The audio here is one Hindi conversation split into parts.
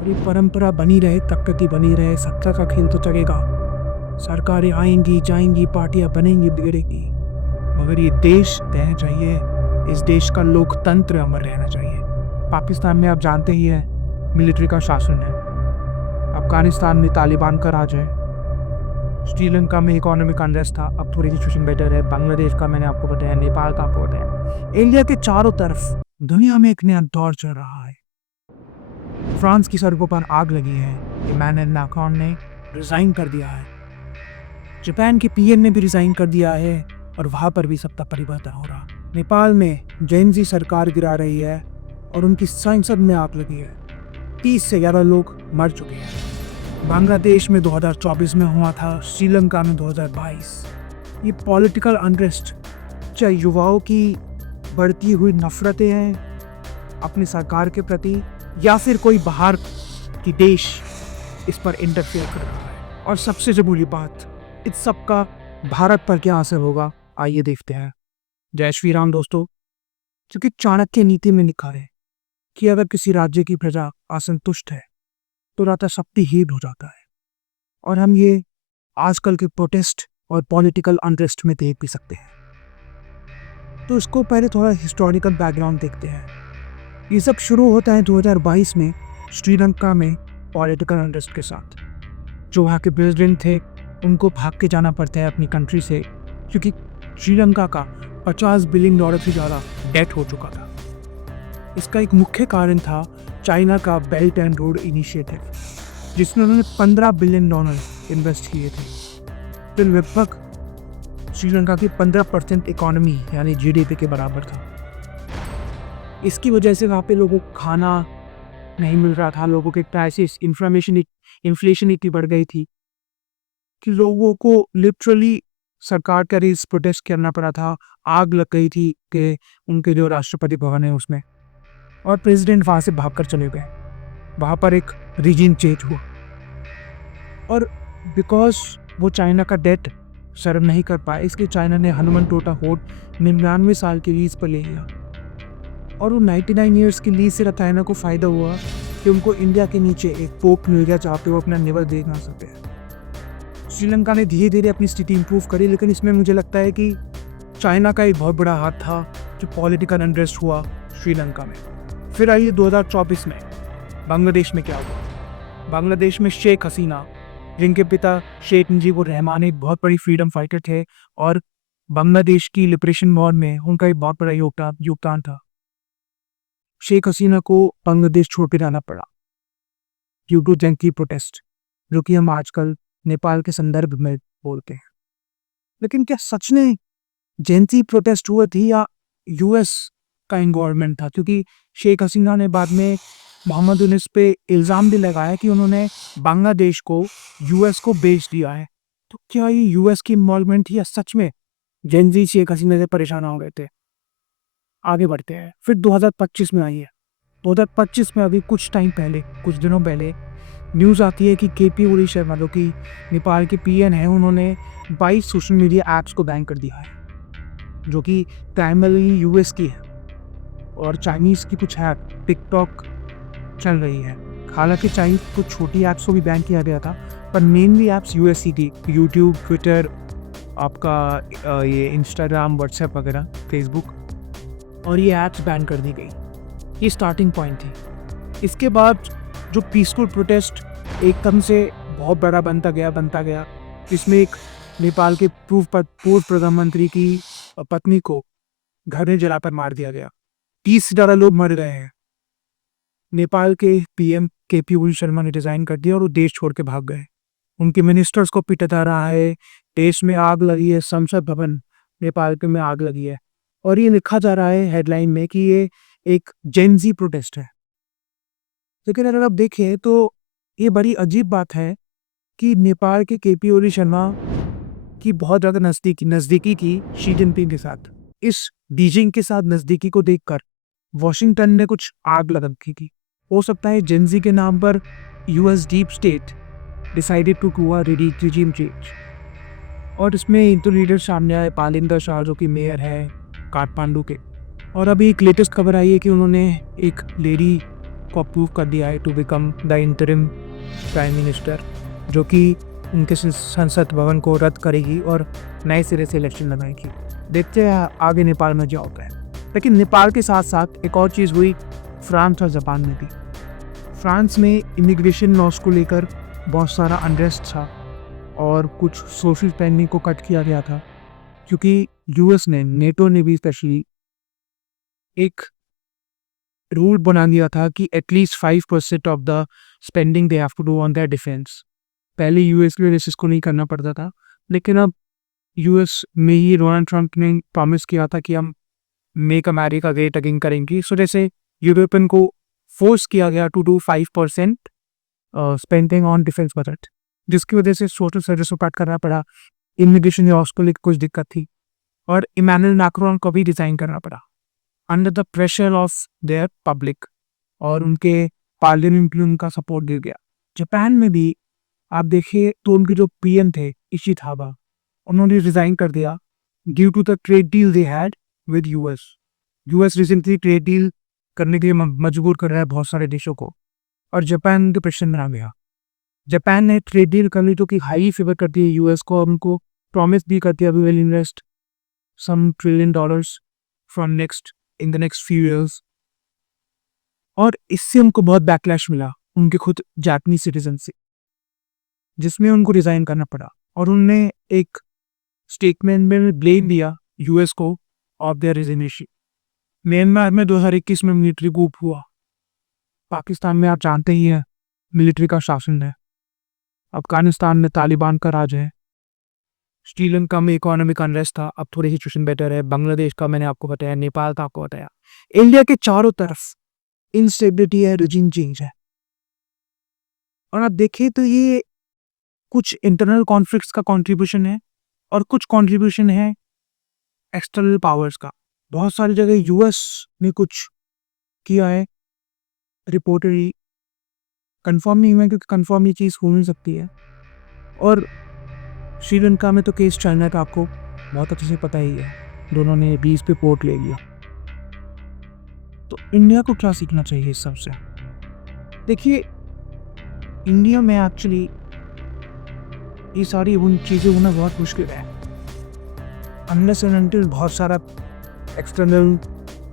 और ये परंपरा बनी रहे, तब तक ही बनी रहे। सत्ता का खेल तो चलेगा, सरकारें आएंगी जाएंगी, पार्टियां बनेंगी बिगड़ेगी, मगर ये देश रहना चाहिए। इस देश का लोकतंत्र अमर रहना चाहिए। पाकिस्तान में आप जानते ही हैं मिलिट्री का शासन है, अफगानिस्तान में तालिबान का राज है, श्रीलंका में इकोनॉमिक अनरेस्ट था, अब थोड़ी सिचुएशन बेटर है, बांग्लादेश का मैंने आपको बताया, नेपाल का आपको बताया। इंडिया के चारों तरफ दुनिया में एक नया दौर चल रहा है। फ्रांस की सड़कों पर आग लगी है, इमैनुअल मैक्रोन ने रिजाइन कर दिया है, जापान के पीएम ने भी रिजाइन कर दिया है और वहां पर भी सत्ता परिवर्तन हो रहा। नेपाल में जेनजी सरकार गिरा रही है और उनकी संसद में आग लगी है, 30 से ज़्यादा लोग मर चुके हैं। बांग्लादेश में 2024 में हुआ था, श्रीलंका में 2022। ये पॉलिटिकल अनरेस्ट चाहे युवाओं की बढ़ती हुई नफरतें हैं अपनी सरकार के प्रति, या फिर कोई बाहर की देश इस पर इंटरफेयर कर रहा है। और सबसे जरूरी बात, इस सब का भारत पर क्या असर होगा, आइए देखते हैं। जय श्री राम दोस्तों। क्योंकि चाणक्य नीति में लिखा है कि अगर किसी राज्य की प्रजा असंतुष्ट है तो राजा शक्तिहीन हो जाता है, और हम ये आजकल के प्रोटेस्ट और पॉलिटिकल अनरेस्ट में देख भी सकते हैं। तो इसको पहले थोड़ा हिस्टोरिकल बैकग्राउंड देखते हैं। ये सब शुरू होता है 2022 में श्रीलंका में पॉलिटिकल अनरेस्ट के साथ। जो वहाँ के प्रेसिडेंट थे उनको भाग के जाना पड़ता है अपनी कंट्री से, क्योंकि श्रीलंका का $50 बिलियन से ज़्यादा डेट हो चुका था। इसका एक मुख्य कारण था चाइना का बेल्ट एंड रोड इनिशिएटिव, जिसमें उन्होंने $15 बिलियन इन्वेस्ट किए थे। फिर लगभग श्रीलंका की 15% इकोनॉमी यानी जीडीपी के बराबर था। इसकी वजह से वहाँ पे लोगों को खाना नहीं मिल रहा था, लोगों के प्राइसेस, इन्फ्लेशन इतनी बढ़ गई थी कि लोगों को लिटरली सरकार का रेस प्रोटेस्ट करना पड़ा था। आग लग गई थी कि उनके जो राष्ट्रपति भवन है उसमें, और प्रेसिडेंट वहाँ से भागकर चले गए। वहाँ पर एक रीजन चेंज हुआ, और बिकॉज वो चाइना का डेट सर्व नहीं कर पाए, इसलिए चाइना ने हनुमान टोटा होट 99 साल की लीज पर ले लिया। और वो 99 ईयर्स की लीज से चाइना को फ़ायदा हुआ कि उनको इंडिया के नीचे एक पोप मिल गया जहाँ पे वो अपना नेवर देख ना सकते। श्रीलंका ने धीरे धीरे अपनी स्थिति इंप्रूव करी, लेकिन इसमें मुझे लगता है कि चाइना का एक बहुत बड़ा हाथ था जो पॉलिटिकल अनरेस्ट हुआ श्रीलंका में। फिर आइए 2024 में बांग्लादेश में क्या हुआ। बांग्लादेश में शेख हसीना, जिनके पिता शेख मुजीबुर रहमान एक बहुत बड़ी फ्रीडम फाइटर थे और बांग्लादेश की लिबरेशन वॉर में उनका एक बहुत बड़ा योगदान था। शेख हसीना को बांग्लादेश छोड़ के जाना पड़ा ड्यू टू जेनजी प्रोटेस्ट, जो कि हम आजकल नेपाल के संदर्भ में बोलते हैं। लेकिन क्या सच में जेनजी प्रोटेस्ट हुआ थी या यूएस का इन्वॉल्वमेंट था? क्योंकि शेख हसीना ने बाद में मोहम्मद यूनुस पे इल्ज़ाम भी लगाया कि उन्होंने बांग्लादेश को यूएस को बेच दिया है। तो क्या ये यूएस की इन्वॉल्वमेंट थी या सच में जेनजी शेख हसीना से परेशान हो गए थे? आगे बढ़ते हैं। फिर 2025 में आई है। 2025 में अभी कुछ टाइम पहले, कुछ दिनों पहले न्यूज़ आती है कि केपी ओली शर्मा, जो कि नेपाल के पीएन हैं, उन्होंने 22 सोशल मीडिया ऐप्स को बैन कर दिया है, जो कि प्राइमरली यूएस की है, और चाइनीज़ की कुछ ऐप टिकटॉक चल रही है। हालांकि चाइनीज़ कुछ छोटी ऐप्स को भी बैन किया गया था, पर मेनली ऐप्स यूएस की, यूट्यूब, ट्विटर, आपका ये इंस्टाग्राम, व्हाट्सएप वगैरह, फेसबुक, और ये ऐप्स बैन कर दी गई। ये स्टार्टिंग पॉइंट थी। इसके बाद जो पीसफुल प्रोटेस्ट एकदम से बहुत बड़ा बनता गया, इसमें एक नेपाल के पूर्व प्रधानमंत्री की पत्नी को घर में जलाकर मार दिया गया। 30 से ज़्यादा लोग मर गए हैं। नेपाल के पीएम केपी ओली शर्मा ने रिजाइन कर दिया और वो देश छोड़ के भाग गए। उनके मिनिस्टर्स को पीटा जा रहा है, देश में आग लगी है, संसद भवन नेपाल के में आग लगी है, और ये लिखा जा रहा है हेडलाइन में कि ये एक जेनजी प्रोटेस्ट है। लेकिन अगर आप देखें तो ये बड़ी अजीब बात है कि नेपाल के केपी ओली शर्मा की बहुत ज़्यादा नज़दीकी थी शी जिनपिंग के साथ। इस बीजिंग के साथ नज़दीकी को देखकर वॉशिंगटन ने कुछ आग लगा रखी थी। हो सकता है जेनजी के नाम पर US deep state decided to do a regime change, और इसमें इंटो लीडर सामने आए, पालिंदर शाह जो कि मेयर है काठमांडू के। और अभी एक लेटेस्ट खबर आई है कि उन्होंने एक लेडी को अप्रूव कर दिया है to become the interim prime minister, जो कि उनके संसद भवन को रद्द करेगी और नए सिरे से इलेक्शन लगाएगी। देखते हैं आगे नेपाल में क्या होता है। लेकिन नेपाल के साथ साथ एक और चीज़ हुई फ्रांस और जापान में भी। फ्रांस में इमिग्रेशन लॉस को लेकर बहुत सारा अनरेस्ट था और कुछ सोशल स्पेंडिंग को कट किया गया था, क्योंकि यूएस ने, नेटो ने भी स्पेशली एक रूल बना दिया था कि at least 5% of the spending they have to do on their defence. पहले यूएस के वजह से इसको नहीं करना पड़ता था, लेकिन अब यूएस में ही डोनाल्ड ट्रंप ने प्रॉमिस किया था कि हम मेक अमेरिका ग्रेट अगेन करेंगे। सो जैसे यूरोपियन को फोर्स किया गया to do 5% spending on defence budget, जिसकी वजह से सोशल सर्विस को कट करना पड़ा, इमिग्रेशन लॉस को लेकर कुछ दिक्कत थी और इमैनुअल मैक्रोन को भी डिज़ाइन करना पड़ा under the pressure of their public, और उनके पार्लियामेंट में उनका सपोर्ट गिर गया। जापान में भी आप देखिए तो उनके जो पीएम थे इशिथाबा, उन्होंने रिजाइन कर दिया due to the trade deal they had with US. US recently trade deal करने के लिए मजबूर कर रहा है बहुत सारे देशों को, और जापान के प्रेशर में आ गया। जापान ने ट्रेड डील कर ली जो कि हाई फेवर करती है यूएस को, और उनको प्रॉमिस भी करती है we will invest some $1 trillion from in the next few years. और इससे उनको बहुत बैकलैश मिला उनके खुद जापानीज सिटीजन से, जिसमें उनको रिजाइन करना पड़ा, और उनने एक स्टेटमेंट में ब्लेम दिया यूएस को ऑफ देयर रिजिग्नेशन। म्यांमार में 2021 में मिलिट्री कूप हुआ। पाकिस्तान में आप जानते ही हैं मिलिट्री का शासन है। अफगानिस्तान में तालिबान का राज है। श्रीलंका में इकोनॉमिक अनरेस्ट था, अब थोड़ी सिचुएशन बेटर है। बांग्लादेश का मैंने आपको बताया, नेपाल का आपको बताया। इंडिया के चारों तरफ इंस्टेबिलिटी है, रिजीम चेंज है। और आप देखें तो ये कुछ इंटरनल कॉन्फ्लिक्ट्स का कंट्रीब्यूशन है और कुछ कंट्रीब्यूशन है एक्सटर्नल पावर्स का। बहुत सारी जगह यूएस ने कुछ किया है, रिपोर्टरी कंफर्म नहीं हुआ, क्योंकि कंफर्म ये चीज़ हो नहीं सकती है। और श्रीलंका में तो केस चाइना का आपको बहुत अच्छे से पता ही है, दोनों ने 20 पे पोर्ट ले लिया। तो इंडिया को क्या सीखना चाहिए इस सबसे? देखिए, इंडिया में एक्चुअली ये सारी उन चीज़ें होना बहुत मुश्किल है अनलेस एंड अनटिल बहुत सारा एक्सटर्नल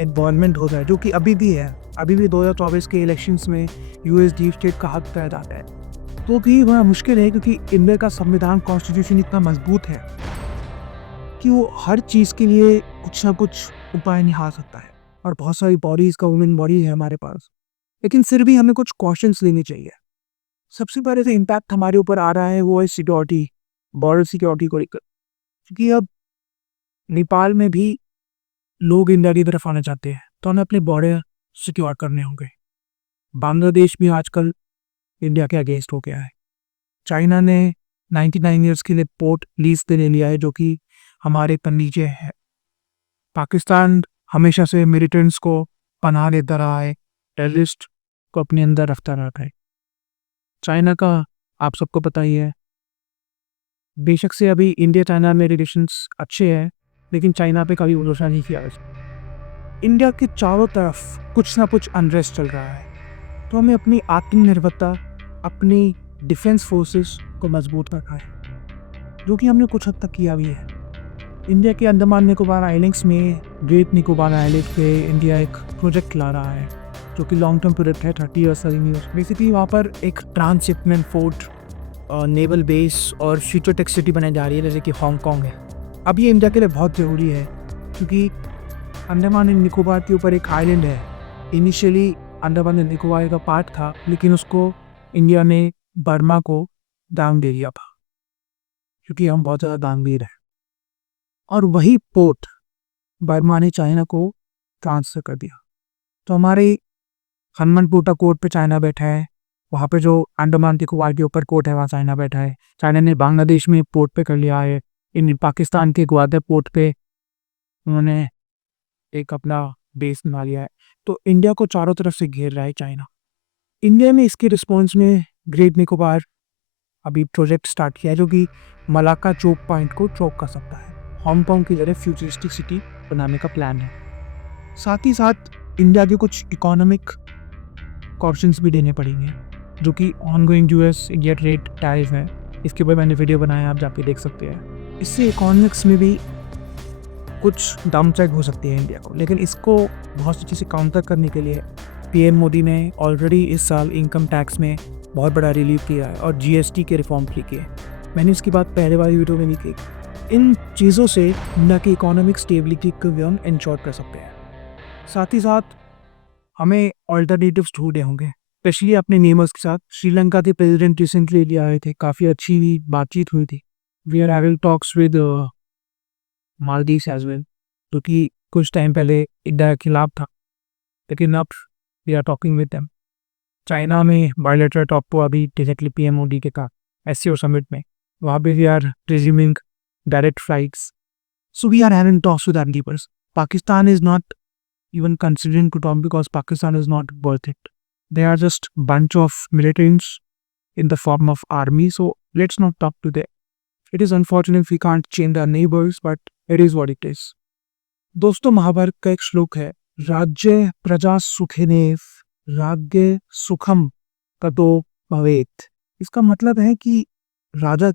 एनवायरनमेंट होता है, जो कि अभी भी है। अभी भी 2024 के इलेक्शंस में यूएस डीप स्टेट का हक तय जाता है, तो भी बड़ा मुश्किल है, क्योंकि इंडिया का संविधान कॉन्स्टिट्यूशन इतना मजबूत है कि वो हर चीज़ के लिए कुछ ना कुछ उपाय निकाल सकता है, और बहुत सारी बॉडीज़, गवर्नमेंट बॉडी है हमारे पास। लेकिन फिर भी हमें कुछ कॉशंस लेनी चाहिए। सबसे पहले तो इम्पैक्ट हमारे ऊपर आ रहा है वो है सिक्योरिटी, बॉर्डर सिक्योरिटी को लेकर, क्योंकि अब नेपाल में भी लोग इंडिया की तरफ आना चाहते हैं, तो हमें अपने बॉर्डर सिक्योर करने होंगे। बांग्लादेश भी आजकल इंडिया के अगेंस्ट हो गया है। चाइना ने 99 ईयर्स के लिए पोर्ट लीज पे ले लिया है, जो कि हमारे पर नीचे है। पाकिस्तान हमेशा से मिलिटेंट्स को पनाह देता रहा है, टेररिस्ट को अपने अंदर रखता रहा है। चाइना का आप सबको पता ही है। बेशक से अभी इंडिया चाइना में रिलेशंस अच्छे हैं, लेकिन चाइना पे कभी भरोसा नहीं किया। इंडिया के चारों तरफ कुछ ना कुछ अनरेस्ट चल रहा है, तो हमें अपनी आत्मनिर्भरता, अपनी डिफेंस फोर्सेस को मजबूत रखा है, जो कि हमने कुछ हद तक किया भी है। इंडिया के अंडमान निकोबार आइलैंड्स में, ग्रेट निकोबार आइलैंड पे इंडिया एक प्रोजेक्ट ला रहा है, जो कि लॉन्ग टर्म प्रोजेक्ट है, 30 ईयर्स 30 ईयर्स। बेसिकली वहाँ पर एक ट्रांसशिपमेंट फोर्ट, नेवल बेस और फ्यूचर टेक सिटी बनाई जा रही है, जैसे कि हांगकॉन्ग है। अब ये इंडिया के लिए बहुत ज़रूरी है, क्योंकि अंडमान एंड निकोबार के ऊपर एक आइलैंड है। इनिशियली अंडमान एंड निकोबार का पार्ट था, लेकिन उसको इंडिया ने बर्मा को दान दे दिया था, क्योंकि हम बहुत ज़्यादा दानवीर हैं। और वही पोर्ट बर्मा ने चाइना को ट्रांसफ़र कर दिया। तो हमारे हनुमानटोटा कोर्ट पे चाइना बैठा है, वहाँ पे जो अंडमान निकोबार के ऊपर कोर्ट है वहाँ चाइना बैठा है। चाइना ने बांग्लादेश में पोर्ट पे कर लिया है। इन पाकिस्तान के ग्वादर पोर्ट पे उन्होंने एक अपना बेस बना लिया है। तो इंडिया को चारों तरफ से घेर रहा है चाइना। इंडिया ने इसके रिस्पॉन्स में ग्रेट निकोबार अभी प्रोजेक्ट स्टार्ट किया है, जो कि मलाक्का चोक पॉइंट को चोक कर सकता है। हांगकॉन्ग की जगह फ्यूचरिस्टिक सिटी बनाने का प्लान है। साथ ही साथ इंडिया के कुछ इकोनॉमिक कॉशंस भी देने पड़ेंगे, जो कि ongoing US India trade tariff है। इसके ऊपर मैंने वीडियो बनाया, आप जाके देख सकते हैं। इससे इकोनॉमिक्स में भी कुछ डाउनसाइड हो सकती है इंडिया को, लेकिन इसको बहुत सी चीज़ें काउंटर करने के लिए पीएम मोदी ने ऑलरेडी इस साल इनकम टैक्स में बहुत बड़ा रिलीफ किया है और जीएसटी के रिफॉर्म किए। मैंने इसकी बात पहले वाली वीडियो में भी की। इन चीज़ों से न कि इकोनॉमिक स्टेबिलिटी को भी हम इंश्योर कर सकते हैं, साथ ही साथ हमें ऑल्टरनेटिव्स ढूंढने होंगे, स्पेशली अपने नेबर्स के साथ। श्रीलंका के प्रेसिडेंट रिसेंटली इंडिया आए थे, काफ़ी अच्छी बातचीत हुई थी। We are having talks with Maldives as well, जो कि कुछ टाइम पहले इंडिया के खिलाफ था, लेकिन अब we are talking with them. China में बायोलेटरल टॉक को अभी डायरेक्टली पीएम मोदी के कहा एससीओ समिट में, वहाँ पे we are resuming direct flights. So we are having talks with our neighbours. Pakistan is not even considering to talk because Pakistan is not worth it. They are just bunch of militants in the form of army, so let's not talk to them. It is unfortunate we can't change our neighbors, but it is what it is. दोस्तों, महाभारत का एक श्लोक है, राज्य प्रजा सुखिनेव राज्य सुखम ततो भवेत्। इसका मतलब है कि राज्य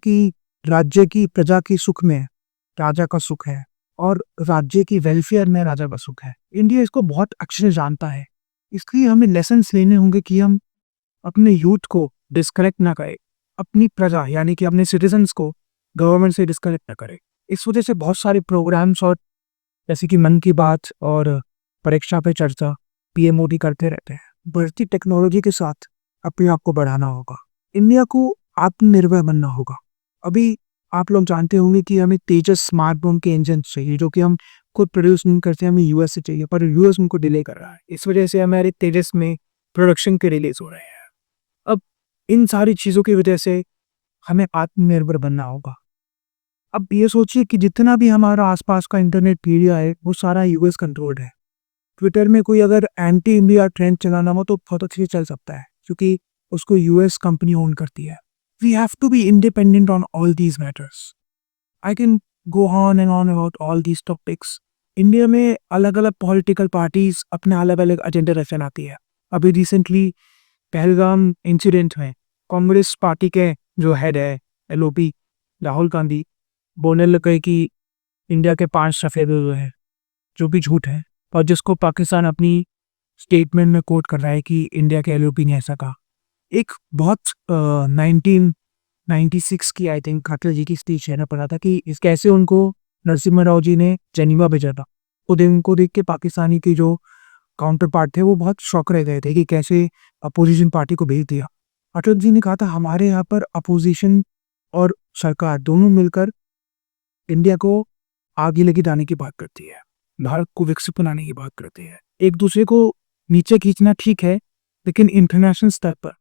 की प्रजा की सुख में राजा का सुख है और राज्य की वेलफेयर में राजा का सुख है। इंडिया इसको बहुत अच्छे से जानता है, इसलिए हमें लेसन्स लेने होंगे कि हम अपने यूथ को डिस्कनेक्ट ना करें, अपनी प्रजा यानी कि अपने सिटीजन्स को गवर्नमेंट से डिस्कनेक्ट ना करें। इस वजह से बहुत सारे प्रोग्राम्स और जैसे कि मन की बात और परीक्षा पे चर्चा पीएम मोदी करते रहते हैं। बढ़ती टेक्नोलॉजी के साथ अपने आप को बढ़ाना होगा, इंडिया को आत्मनिर्भर बनना होगा। अभी आप लोग जानते होंगे कि हमें तेजस स्मार्टफोन के इंजन चाहिए, जो कि हम खुद प्रोड्यूस नहीं करते, हमें यूएस से चाहिए, पर यूएस उनको डिले कर रहा है। इस वजह से हमारे तेजस में प्रोडक्शन के रिलीज हो रहे हैं। अब इन सारी चीज़ों की वजह से हमें आत्मनिर्भर बनना होगा। अब ये सोचिए कि जितना भी हमारा आसपास का इंटरनेट मीडिया है वो सारा यूएस कंट्रोल्ड है। ट्विटर में कोई अगर एंटी इंडिया ट्रेंड चलाना हो तो बहुत अच्छे से चल सकता है, क्योंकि उसको यूएस कंपनी ओन करती है। We have to be independent on all these matters. I can go on and on about all these topics. India में अलग अलग पॉलिटिकल पार्टीज अपने अलग अलग एजेंडे रचन आती है। अभी रिसेंटली पहलगाम इंसिडेंट में कांग्रेस पार्टी के जो हेड है एलओपी राहुल गांधी बोलने लगे कि इंडिया के 5 सफ़ेद हैं, जो भी झूठ है, और जिसको पाकिस्तान अपनी स्टेटमेंट में कोट कर रहा है कि इंडिया के एलओपी ने ऐसा कहा। एक बहुत 1996 की आई थिंक खट्टर जी की स्पीच है ना, पढ़ा था कि इस कैसे उनको नरसिम्हा राव जी ने जेनीवा भेजा था। वो दिन को देख के पाकिस्तानी के जो काउंटर पार्ट थे वो बहुत शौक रह गए थे कि कैसे अपोजिशन पार्टी को भेज दिया। अटल जी ने कहा था हमारे यहाँ पर अपोजिशन और सरकार दोनों मिलकर इंडिया को आगे लेके जाने की बात करती है, भारत को विकसित बनाने की बात करती है। एक दूसरे को नीचे खींचना ठीक है, लेकिन इंटरनेशनल स्तर पर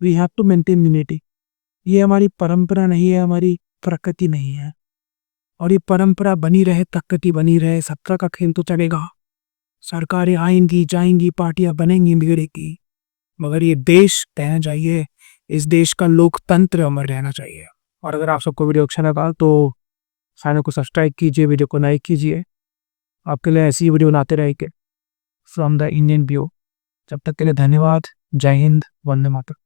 we have to maintain unity. ये हमारी परंपरा नहीं है, हमारी प्रकृति नहीं है, और ये परंपरा बनी रहे, प्रकृति बनी रहे, सत्ता का खेल तो चलेगा। सरकारें आएंगी जाएंगी, पार्टियां बनेंगी बिगड़ेगी, मगर ये देश रहना चाहिए, इस देश का लोकतंत्र अमर रहना चाहिए। और अगर आप सबको वीडियो अच्छा लगा तो चैनल को सब्सक्राइब कीजिए, वीडियो को लाइक कीजिए। आपके लिए ऐसी वीडियो बनाते रहेंगे फ्रॉम द इंडियन व्यू। जब तक के लिए धन्यवाद। जय हिंद, वंदे मातरम।